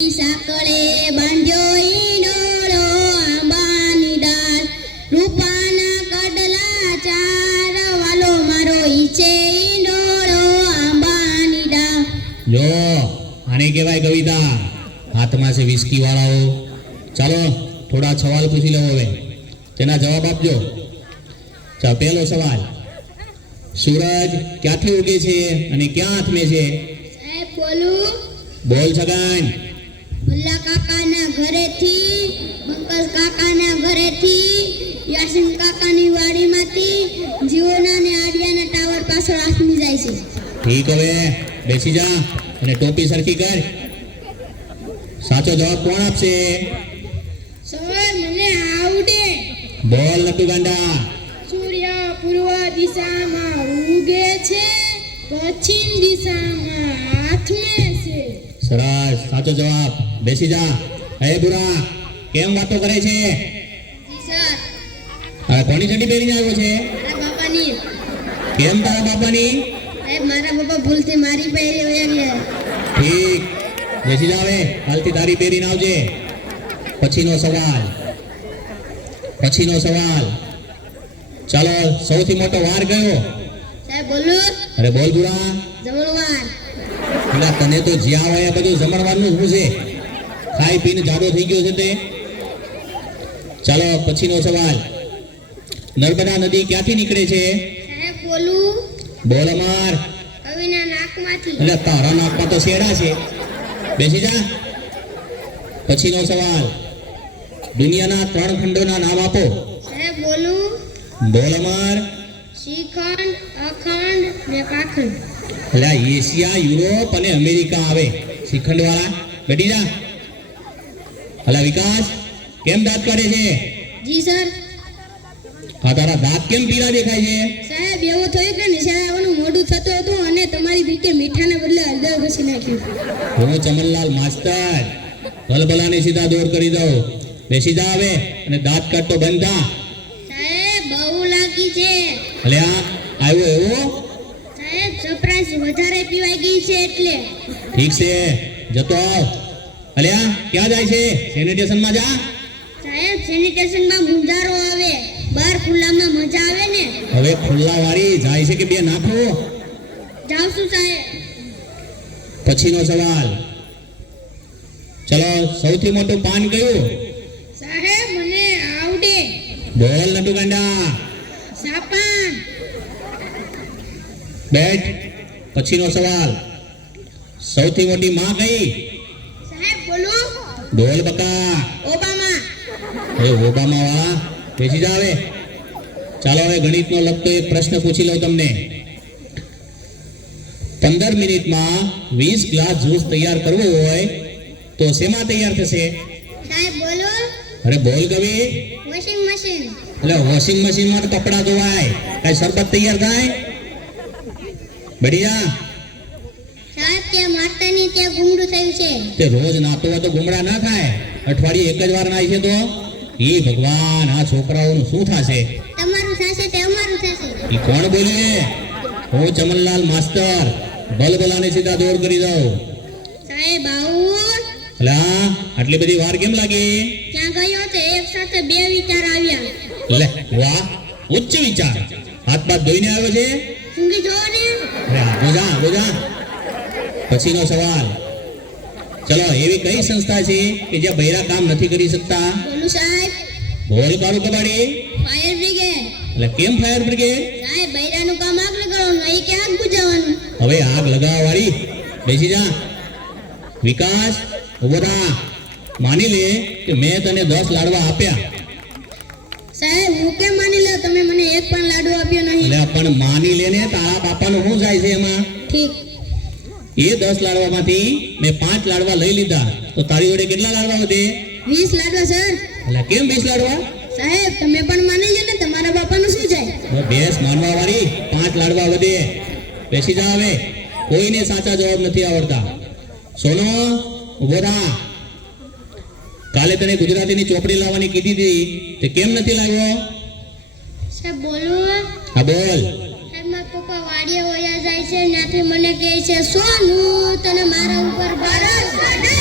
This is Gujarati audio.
સાકળે બાંધ્યો ઈંડોળો આંબાની ડાળ રૂપાના કડલા ચાર વાલો મારો ઈચે ઈંડોળો આંબાની ડાળ। જો આને કહેવાય કવિતા, હાથમાં છે વિસ્કી વાળાઓ। ચાલો થોડા સવાલ પૂછી લો, હવે તેના જવાબ આપજો। ચાલો પહેલો સવાલ, સૂરજ ક્યાંથી ઉગે છે અને ક્યાં હાથમે છે? સાહેબ બોલું? બોલ છગન। મુલ્લા કાકાના ઘરેથી, બંકલ કાકાના ઘરેથી, યાસીન કાકાની વાડીમાંથી, જીઓના ને આડિયાના ટાવર પાછળ આથમી જાય છે। ઠીક, હવે બેસી જા અને ટોપી સરખી કર। સાચો જવાબ કોણ આપશે? સર મને આવડે। બોલ નટુ ગાંડા। સૂર્ય પૂર્વ દિશામાં ઉગે છે, પશ્ચિમ દિશામાં આથમે છે। સરસ, સાચો જવાબ। બેસી જા। હે બુરા, કેમ વાતો કરે છે? જી સર। હવે કોની ચડ્ડી પહેરીને આવ્યો છે? મારા બાપાની। કેમ તારા બાપાની? સાહેબ મારા બાપા ભૂલથી મારી પહેરી વયા ગયા। ઠીક, બેસી જા। હવે કાલથી તારી પહેરીને આવજે। પછીનો સવાલ, ચાલો સૌથી મોટો વાર કયો? સાહેબ બોલું? અરે બોલ બુરા। જમણવાર। પેલા તને તો જ્યાં હોય બધું જમણવારનું શું છે? ખાઈ પીને જાડો થઈ ગયો છે તે। ચાલો પછીનો સવાલ, નર્મદા નદી ક્યાંથી નીકળે છે? સાહેબ બોલું? બોલ અમાર। કવિના નાકમાંથી। એટલે તારા નાકમાં તો શેડા છે। બેસી જા। પછીનો સવાલ, દુનિયાના 3 ખંડોના નામ આપો। સાહેબ બોલું? બોલ અમાર। શ્રીખંડ, અખંડ ને પાખંડ। એટલે એશિયા, યુરોપ અને અમેરિકા આવે શ્રીખંડ વાળા। બેઠી જા। અલા વિકાસ, કેમ દાંત કાઢે છે? જી સર। આ તારા દાંત કેમ પીળા દેખાય છે? સાહેબ એવું થયું કે નિશાળ આવવાનું મોડું થતું હતું અને તમારી રીતે મીઠાને બદલે હળદર ઘસી નાખ્યું। હું ચમનલાલ માસ્તર, ભલભલાને સીધા દોર કરી દઉં। બેસી જા હવે અને દાંત કાઢતો બંધ થા। સાહેબ બહુ લાગી છે। અલ્યા આવ્યો એવો? સાહેબ સરપ્રાઈઝ વધારે પીવાઈ ગઈ છે એટલે। ઠીક છે, જતો આવ। અલ્યા ક્યાં જાય છે? સેનિટેશનમાં જા। સાહેબ સેનિટેશનમાં મુંજારો આવે, બહાર ખુલ્લામાં મજા આવે ને। હવે ખુલ્લા વાળી જાય છે કે બે નાખો? જાઉં છું સાહેબ। પછીનો સવાલ, ચલો સૌથી મોટું પાન કયું? સાહેબ મને આવડે। બોલ નટુ ગાંડા। સાપાન। બેઠ। પછીનો સવાલ, સૌથી મોટી માં કઈ? સાહેબ બોલું? બોલ બકા। ઓબામા। એ ઓબામા વાળા, બેસી જા હવે। ચાલો હવે ગણિતનો લગતો એક પ્રશ્ન પૂછી લઉં તમને। 15 મિનિટમાં 20 ગ્લાસ જ્યુસ તૈયાર કરવો હોય તો શેમાં તૈયાર થશે? સાહેબ બોલું? અરે બોલ કવિ। Washing machine. એટલે વોશિંગ મશીનમાં તો કપડા ધોવાય, કઈ શરબત તૈયાર થાય? બઢિયા। સાહેબ તે માતાની તે ગુંગળું થયું છે। તે રોજ નાતો હોય તો ગુમડા ના થાય, અઠવાડિયે એક જ વાર નાય છે તો? એ ભગવાન, આ છોકરાઓનું શું થશે? તમારું થશે તે અમારું થશે। એ કોણ બોલે? હું ચમનલાલ માસ્તર, ભલભલાને સીધા દોર કરી દઉં। સાહેબ આવું? અલા આટલી બધી વાર કેમ લાગી? ક્યાં ગયો તે એક સાથે બે વિચાર આવ્યા। લે વાહ, ઉચ્ચ વિચાર। હાથ બાદ ધોઈને આવ્યો છે? સૂંઘી જોવો ને। અરે આગો જા। પછીનો સવાલ, ચલો એવી કઈ સંસ્થા છે કે જ્યાં બૈરા કામ નથી કરી શકતા? બોલું સાહેબ? બોલ કાળુ કબાડી। Fire brigade. એટલે કેમ ફાયર બ્રિગેડ? સાહેબ બૈરાનું કામ આગ લગાવવાનું, અહીં કે આગ બુઝાવવાનું। હવે આગ લગાવવા વાળી, બેસી જા। વિકાસ ઉભો થા। માની લે કે મેં તને 10 લાડવા આપ્યા। સાહેબ હું કેમ માની લો, તમે મને એક પણ લાડુ આપ્યો નહીં। એટલે પણ માની લે ને, તારા બાપાનું શું જાય છે એમાં? ઠીક। એ 10 લાડવામાંથી મેં 5 લાડવા લઈ લીધા તો તારી જોડે કેટલા લાડવા વધે? 20 લાડવા સર। એટલે કેમ 20 લાડવા? સાહેબ તમે પણ માની લો ને, તમારા બાપાનું શું જાય? બેસ માનવા વાળી, 5 લાડવા વધે। બેસી જા હવે, કોઈને સાચા જવાબ નથી આવડતા। સોનો ઉભો થા। કાલે તને ગુજરાતીની ચોપડી લાવવાની કીધી હતી, તે કેમ નથી લાવ્યો? સાહેબ બોલું? હા બોલ। સાહેબ મારા પપ્પા વાડીએ વયા જાય છે, ત્યાંથી મને કહે છે સોનું તને મારા ઉપર બરસ પડે।